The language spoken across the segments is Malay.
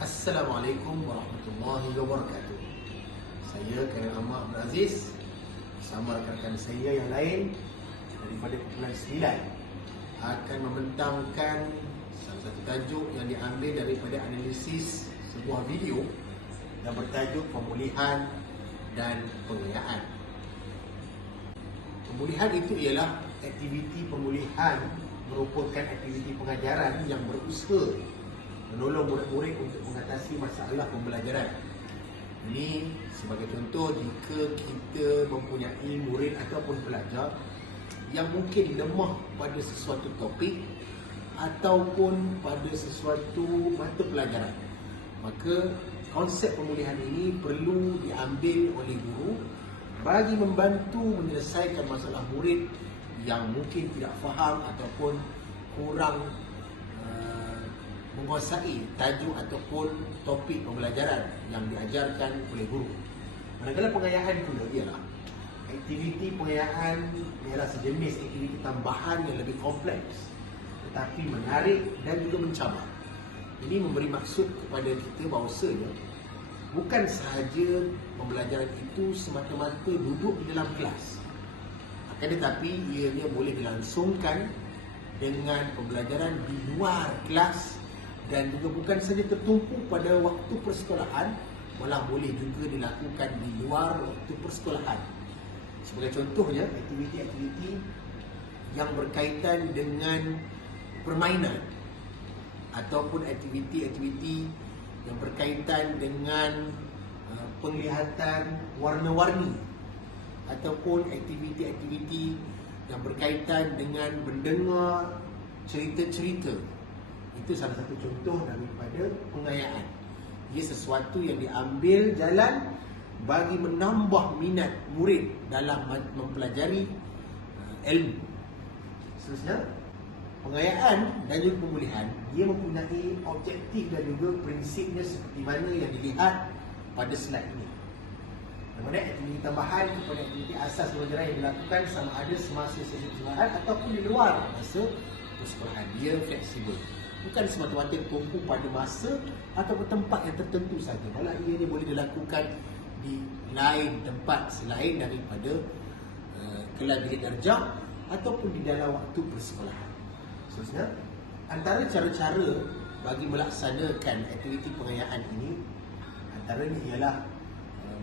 Assalamualaikum warahmatullahi wabarakatuh. Saya Khairil Ahmad Abdul Aziz bersama rakan-rakan saya yang lain daripada kumpulan 9 akan membentangkan salah satu tajuk yang diambil daripada analisis sebuah video yang bertajuk pemulihan dan pengayaan. Pemulihan itu ialah aktiviti pemulihan merupakan aktiviti pengajaran yang berusaha menolong murid-murid untuk mengatasi masalah pembelajaran. Ini sebagai contoh, jika kita mempunyai murid ataupun pelajar yang mungkin lemah pada sesuatu topik ataupun pada sesuatu mata pelajaran, maka konsep pemulihan ini perlu diambil oleh guru bagi membantu menyelesaikan masalah murid yang mungkin tidak faham ataupun kurang menguasai tajuk ataupun topik pembelajaran yang diajarkan oleh guru. Manakala pengayaan pula ialah aktiviti pengayaan ialah sejenis aktiviti tambahan yang lebih kompleks tetapi menarik dan juga mencabar. Ini memberi maksud kepada kita bahawasanya bukan sahaja pembelajaran itu semata-mata duduk di dalam kelas, akan tetapi ianya boleh dilangsungkan dengan pembelajaran di luar kelas dan juga bukan saja tertumpu pada waktu persekolahan, malah boleh juga dilakukan di luar waktu persekolahan. Sebagai contohnya, aktiviti-aktiviti yang berkaitan dengan permainan ataupun aktiviti-aktiviti yang berkaitan dengan penglihatan warna-warni ataupun aktiviti-aktiviti yang berkaitan dengan mendengar cerita-cerita. Itu salah satu contoh daripada pengayaan. Ia sesuatu yang diambil jalan bagi menambah minat murid dalam mempelajari ilmu. Seterusnya, pengayaan dan juga pemulihan, ia mempunyai objektif dan juga prinsipnya seperti mana yang dilihat pada slide ini. Yang mana aktiviti tambahan kepada aktiviti asas pembelajaran yang dilakukan sama ada semasa sesi persekolahan ataupun di luar masa persekolahan. Dia fleksibel, bukan semata-mata tumpu pada masa ataupun tempat yang tertentu saja, malah ianya boleh dilakukan di lain tempat selain daripada kelas bilik darjah ataupun di dalam waktu persekolahan. Seterusnya, antara cara-cara bagi melaksanakan aktiviti pengayaan ini antaranya ialah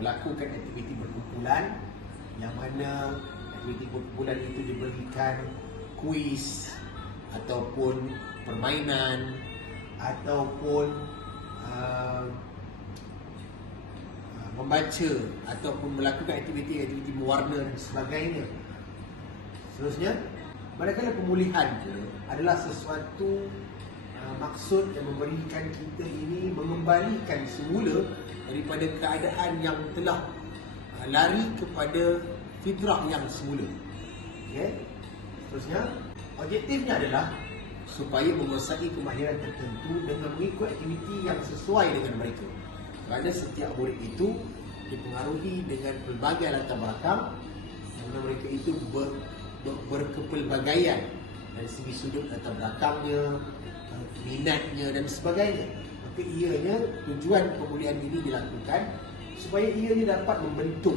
melakukan aktiviti berkumpulan, yang mana aktiviti berkumpulan itu diberikan kuis ataupun permainan ataupun membaca ataupun melakukan aktiviti-aktiviti mewarna dan sebagainya. Seterusnya, manakala pemulihan adalah sesuatu maksud yang memberikan kita ini mengembalikan semula daripada keadaan yang telah lari kepada fitrah yang semula. Okay? Seterusnya, objektifnya adalah supaya menguasai kemahiran tertentu dengan mengikut aktiviti yang sesuai dengan mereka. Kerana setiap murid itu dipengaruhi dengan pelbagai latar belakang, kerana mereka itu berkepelbagaian dari segi sudut latar belakangnya, minatnya dan sebagainya. Maka ianya tujuan pemulihan ini dilakukan supaya ianya dapat membentuk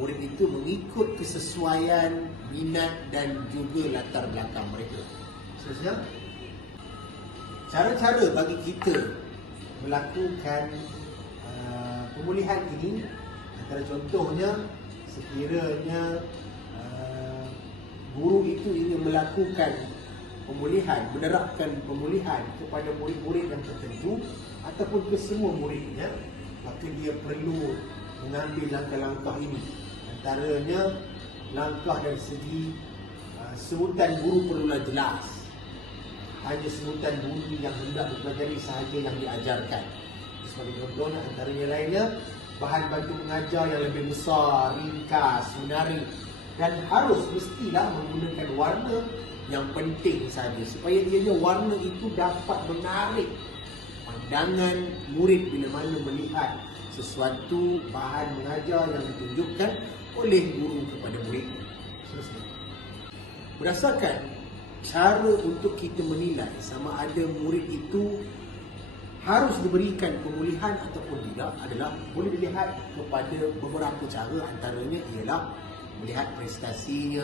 murid itu mengikut kesesuaian minat dan juga latar belakang mereka. Seterusnya, cara-cara bagi kita melakukan pemulihan ini, antara contohnya sekiranya guru itu ingin melakukan pemulihan, menerapkan pemulihan kepada murid-murid yang tertentu ataupun ke semua muridnya, maka dia perlu mengambil langkah-langkah ini. Antaranya, langkah dari segi sebutan guru perlulah jelas. Hanya sebutan bunyi yang hendak dipelajari sahaja yang diajarkan. Sebagai contohnya, antaranya lainnya, bahan bantu mengajar yang lebih besar, ringkas, menarik, dan harus mestilah menggunakan warna yang penting saja, supaya ianya warna itu dapat menarik pandangan murid bila mana melihat sesuatu bahan mengajar yang ditunjukkan oleh guru kepada murid. Seterusnya, berdasarkan cara untuk kita menilai sama ada murid itu harus diberikan pemulihan ataupun tidak adalah boleh dilihat kepada beberapa cara, antaranya ialah melihat prestasinya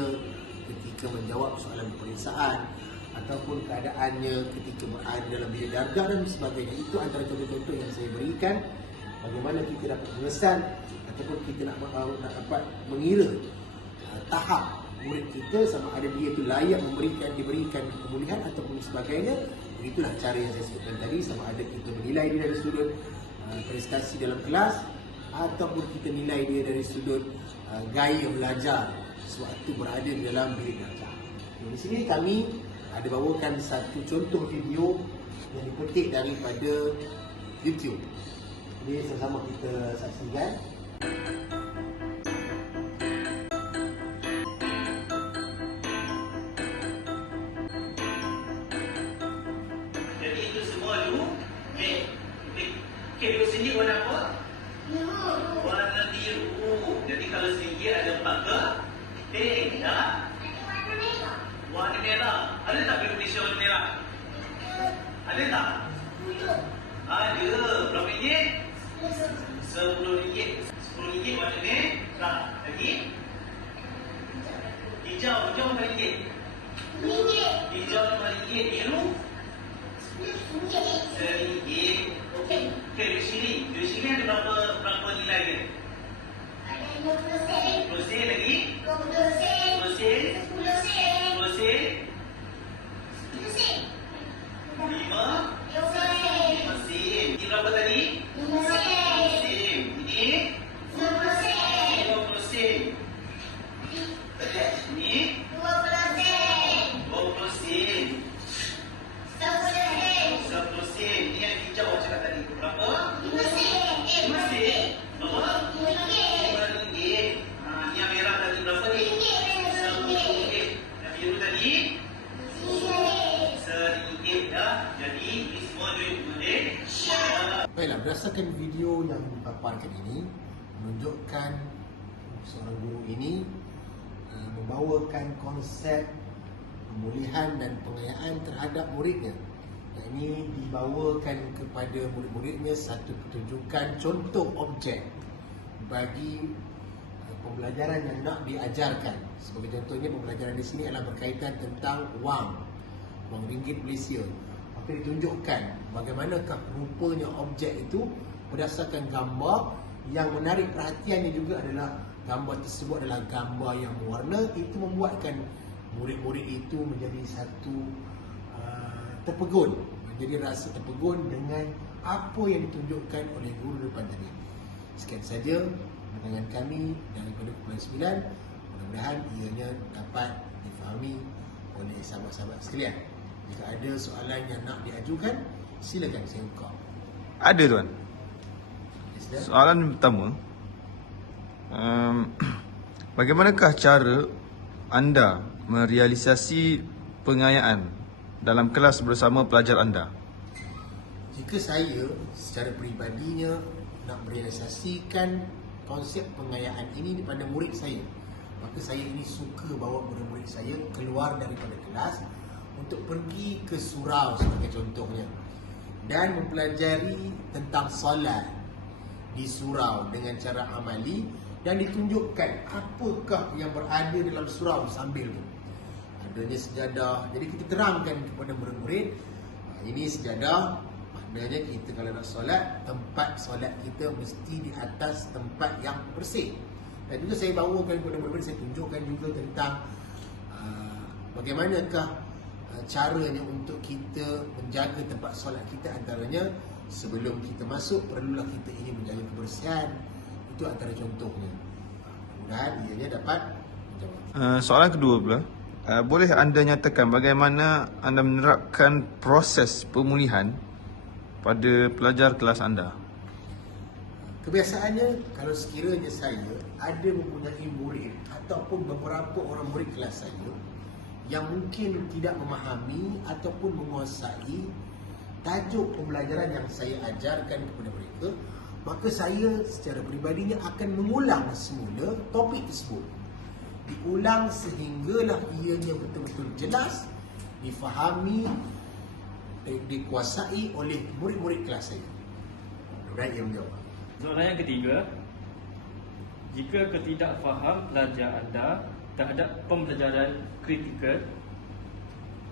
ketika menjawab soalan peperiksaan ataupun keadaannya ketika berada dalam bilik darjah dan sebagainya. Itu antara contoh-contoh yang saya berikan bagaimana kita dapat mengesan ataupun kita nak dapat mengira tahap murid kita sama ada dia itu layak diberikan pemulihan ataupun sebagainya. Begitulah cara yang saya sebutkan tadi, sama ada kita menilai dia dari sudut prestasi dalam kelas ataupun kita nilai dia dari sudut gaya belajar sewaktu berada di dalam bilik darjah. Di sini kami ada bawakan satu contoh video yang dipetik daripada YouTube. Ini sama-sama kita saksikan. Jadi itu semua dulu. Okey, duduk sini warna apa? Biru. Warna biru. Jadi kalau sini ada 4 ke? Dah. Warna merah. Ada tak Indonesia warna merah? Ada tak? Ada. Berapa ringgit? RM10. RM10 warna merah. Lagi? Hijau berapa ringgit? Hijau RM5. Biru? RM1. Okey, di sini ada berapa nilai dia? Ada 20 sen lagi? 20 sen. 10 sen. 10 sen. 10 sen. 5 sen. Ini berapa tadi? 5 sen. Ini 50 sen. 50 sen. Ini 20 sen. 20 sen. 10 sen. Ini yang hijau saya cakap tadi. Berapa? 5 sen. 5 sen. Berapa? RM5. Yang merah tadi berapa ni? RM10. Yang biru tadi? RM1 dah. Jadi ini semua duit boleh. Baiklah, berdasarkan video yang dipaparkan ini menunjukkan seorang guru ini membawakan konsep pemulihan dan pengayaan terhadap muridnya. Ini dibawakan kepada murid-muridnya satu pertunjukan contoh objek bagi pembelajaran yang nak diajarkan. Sebagai contohnya, pembelajaran di sini adalah berkaitan tentang wang ringgit Malaysia. Maka ditunjukkan bagaimanakah rupanya objek itu berdasarkan gambar. Yang menarik perhatiannya juga adalah gambar tersebut adalah gambar yang berwarna. Itu membuatkan murid-murid itu menjadi satu terpegun, menjadi rasa terpegun dengan apa yang ditunjukkan oleh guru depan tadi. Sekian saja pandangan kami daripada Kumpulan 9. Mudah-mudahan ianya dapat difahami oleh sahabat-sahabat sekalian. Jika ada soalan yang nak diajukan, silakan saya buka. Ada tuan. Soalan pertama, bagaimanakah cara anda merealisasi pengayaan dalam kelas bersama pelajar anda? Jika saya secara peribadinya nak merealisasikan konsep pengayaan ini kepada murid saya, maka saya ini suka bawa murid-murid saya keluar daripada kelas untuk pergi ke surau sebagai contohnya dan mempelajari tentang solat di surau dengan cara amali dan ditunjukkan apakah yang berada dalam surau sambil tu. Adanya sejadah. Jadi kita terangkan kepada murid-murid, ini sejadah, maknanya kita kalau nak solat, tempat solat kita mesti di atas tempat yang bersih. Dan juga saya bawakan kepada murid-murid, saya tunjukkan juga tentang bagaimanakah caranya untuk kita menjaga tempat solat kita. Antaranya sebelum kita masuk, perlulah kita ingin menjaga kebersihan. Itu antara contohnya. Mudah-mudahan ianya dapat menjawab. Soalan kedua pula, boleh anda nyatakan bagaimana anda menerapkan proses pemulihan pada pelajar kelas anda? Kebiasaannya, kalau sekiranya saya ada mempunyai murid ataupun beberapa orang murid kelas saya yang mungkin tidak memahami ataupun menguasai tajuk pembelajaran yang saya ajarkan kepada mereka, maka saya secara peribadinya akan mengulang semula topik tersebut. Diulang sehinggalah ianya betul-betul jelas, difahami dikuasai oleh murid-murid kelas saya. Mudah-mudahan ia menjawab. Soalan yang ketiga, jika ketidakfaham pelajar anda terhadap pembelajaran kritikal,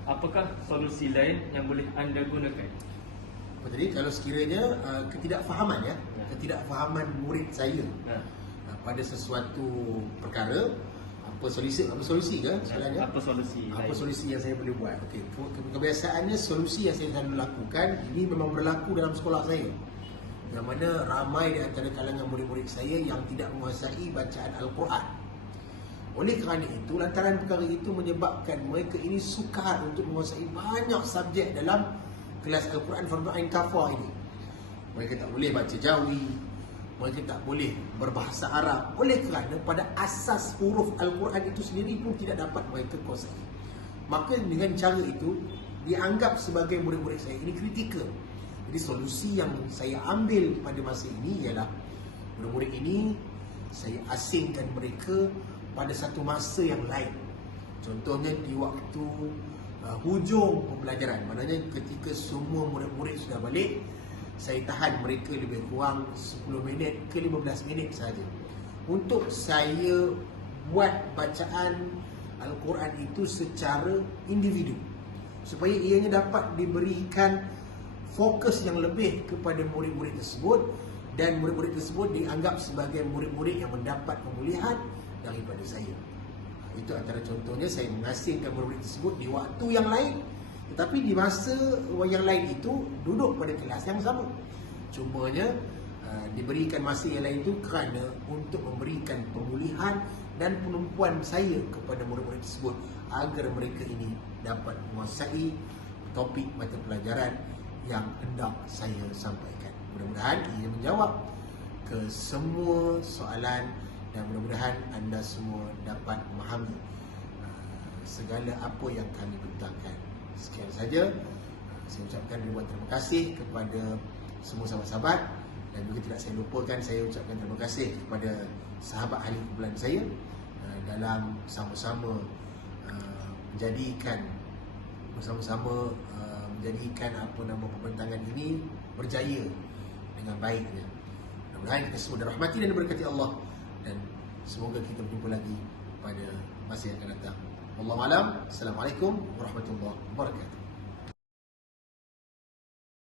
apakah solusi lain yang boleh anda gunakan? Jadi kalau sekiranya ketidakfahaman ketidakfahaman murid saya pada sesuatu perkara, apa solusi ke soalannya? Apa solusi Apa lain? solusi yang saya boleh buat? Okey, kebiasaannya solusi yang saya selalu lakukan ini memang berlaku dalam sekolah saya. Yang mana ramai di antara kalangan murid-murid saya yang tidak menguasai bacaan Al-Quran. Oleh kerana itu, lantaran perkara itu menyebabkan mereka ini sukar untuk menguasai banyak subjek dalam kelas Al-Quran Fardu Ain Kafah ini. Mereka tak boleh baca Jawi, mereka tak boleh berbahasa Arab, oleh kerana pada asas huruf Al-Quran itu sendiri pun tidak dapat mereka kuasai. Maka dengan cara itu dianggap sebagai murid-murid saya ini kritikal. Jadi solusi yang saya ambil pada masa ini ialah murid-murid ini saya asingkan mereka pada satu masa yang lain. Contohnya di waktu hujung pembelajaran, maknanya ketika semua murid-murid sudah balik, saya tahan mereka lebih kurang 10 minit ke 15 minit saja untuk saya buat bacaan Al-Quran itu secara individu, supaya ianya dapat diberikan fokus yang lebih kepada murid-murid tersebut, dan murid-murid tersebut dianggap sebagai murid-murid yang mendapat pemulihan daripada saya. Itu antara contohnya, saya mengasingkan murid-murid tersebut di waktu yang lain, tetapi di masa yang lain itu duduk pada kelas yang sama. Cumanya diberikan masa yang lain itu kerana untuk memberikan pemulihan dan penumpuan saya kepada murid-murid tersebut agar mereka ini dapat menguasai topik mata pelajaran yang hendak saya sampaikan. Mudah-mudahan ia menjawab ke semua soalan dan mudah-mudahan anda semua dapat memahami segala apa yang kami bentangkan. Sekian saja. Saya ucapkan ribuan terima kasih kepada semua sahabat-sahabat, dan juga tidak saya lupakan saya ucapkan terima kasih kepada sahabat ahli kumpulan saya dalam sama-sama menjadikan apa nama pembentangan ini berjaya dengan baiknya. Mudah-mudahan kita semua dirahmati dan diberkati Allah, dan semoga kita berjumpa lagi pada masa yang akan datang. Wallahu a'lam. Assalamualaikum warahmatullahi wabarakatuh.